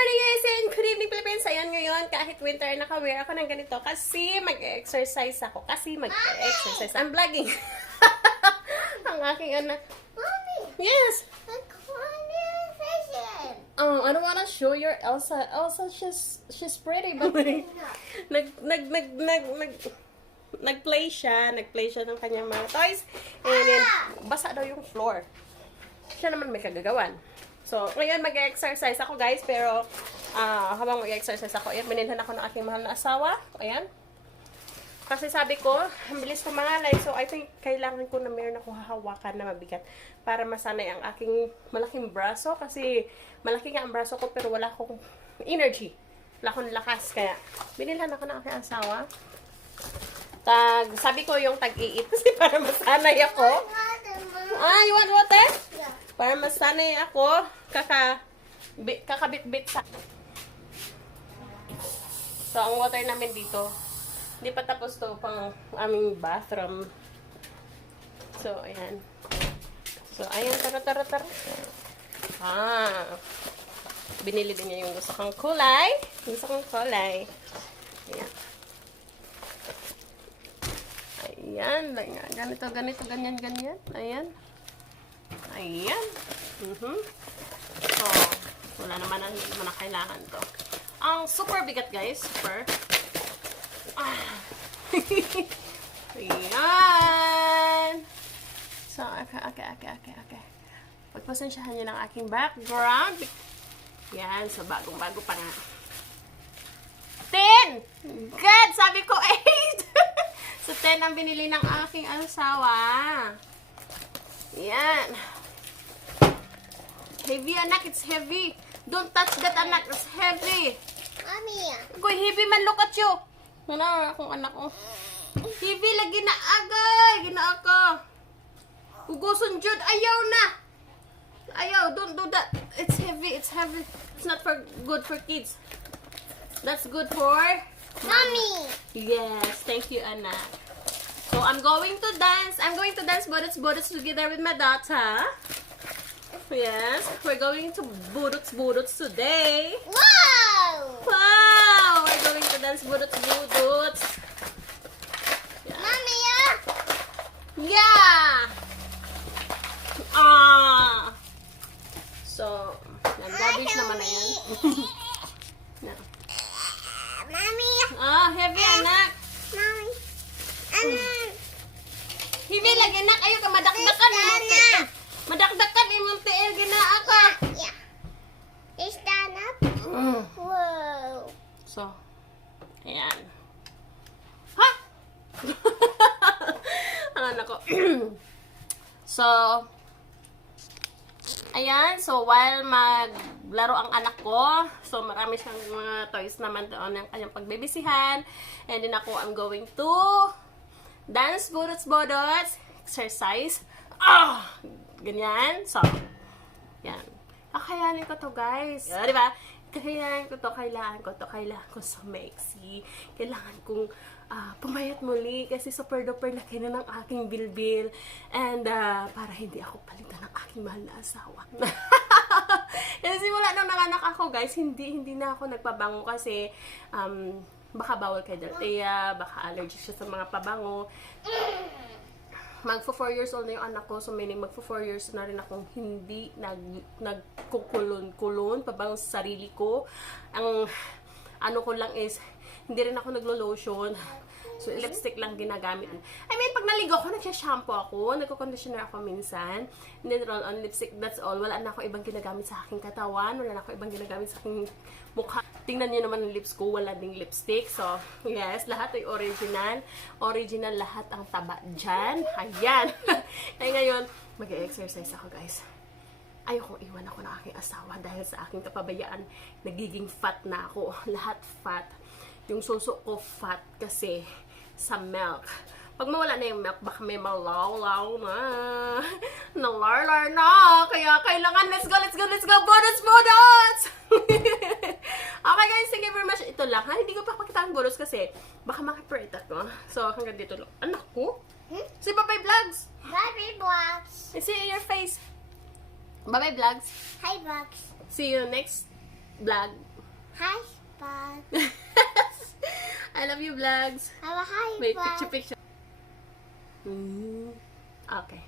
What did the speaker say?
morning guys and good evening Philippines. Ayan ngayon, kahit winter, naka-wear ako ng ganito kasi mag-exercise ako. I'm vlogging. Ang aking anak. Mommy! Yes! I don't wanna show your Elsa. Elsa, she's pretty, but nag-play siya ng kanyang mga toys. And then, basa daw yung floor. Siya naman may kagagawan. So, ngayon mag-exercise ako guys, pero habang mag-exercise ako, ayan, binilhan ako ng aking mahal na asawa. Ayan. Kasi sabi ko, ang bilis kumangalay. So, I think kailangan ko na meron akong hahawakan na mabigat para masanay ang aking malaking braso. Kasi malaki nga ang braso ko pero wala akong energy. Wala akong lakas. Kaya, binilhan ako ng aking asawa. Sabi ko yung tag-iit kasi para masanay ako. You want water? Yeah. Para masanay ako, kakabit-bit sa... So, ang water namin dito, hindi pa tapos to pang aming bathroom. So, ayan. So, ayan, tara. Binili din niya yung gusto kong kulay. Ayan. Ayan, ganito, ganyan. Ayan. So, wala naman na kailangan to. Ang super bigat guys, super. Ayan. So, okay. Pagpasensyahan niyo ng aking background. Yan, so bagong-bago pa nga. 10! God, sabi ko 8! So, 10 ang binili ng aking asawa. Yan. Heavy, anak. It's heavy. Don't touch that, anak. It's heavy. Mommy! Goy, heavy man. Look at you. Ano, akong anak ko. Heavy, lagi na agay. Ginaaka. Uguson, Jude. Ayaw na. Ayaw. Don't do that. It's heavy. It's not good for kids. That's good for... Mommy! Yes. Thank you, anak. So, I'm going to dance budots together with my daughter. Yes, we're going to budots today. Wow! Wow! We're going to dance budots. Yeah. Mommy, Yeah! So, garbage naman na yan. No. Mommy! Heavy, anak. Mommy! Heavy lagi, anak. Ayaw ka madakdakan. Madakdakan, imong tiil, ginaa ka. Yeah. You stand up? Whoa! So, ayan. Ha? Ang anak ko. So, ayan. So, while maglaro ang anak ko, so marami siyang mga toys naman doon ng kanyang pagbibisihan. And then ako, I'm going to dance, budots, exercise. Ganyan. So, yan. Kakayanin ko to, guys. Di ba? Kailangan ko sumexy. Kailangan kong pumayat muli kasi super duper laki na ng aking bilbil. And para hindi ako palitan ng aking mahal na asawa. Kasi simula nung nanganak ako, guys, hindi na ako nagpabango kasi baka bawal kay Dalthea, baka allergic siya sa mga pabango. Magpo 4 years old na yung anak ko, so meaning magpo 4 years na rin akong hindi nagkukulon pabango sa sarili ko. Ang ano ko lang is, hindi rin ako naglo-lotion. So, lipstick lang ginagamit. I mean, pag naligo ako, nagsha-shampoo ako, nagko-conditioner ako minsan, and then roll on lipstick, that's all. Wala na ako ibang ginagamit sa aking katawan, wala na ako ibang ginagamit sa aking mukha. Tingnan niyo naman ang lips ko, wala ding lipstick. So, yes, lahat ay original. Original lahat ang taba dyan. Ayan. Kaya ngayon, mag-exercise ako, guys. Ayokong iwan ako ng aking asawa dahil sa aking kapabayaan, nagiging fat na ako. Lahat fat. Yung suso ko fat kasi sa milk. Pag mawala na yung milk, baka may malaw-law na. Nalarlar na. Kaya kailangan, let's go. Budots! Okay guys, thank you very much. Ito lang, ha? Hindi ko pa pakita ang budots kasi baka makipirate ako. So, hanggang dito lang. Anak ko? Si Bye-Bye Vlogs. Bye-bye, Vlogs. See your face. Bye-Bye Vlogs. Hi, Vlogs. See you next vlog. Hi, Spot. I love you, vlogs. Have a hi, Wait, Spot. picture. Okay.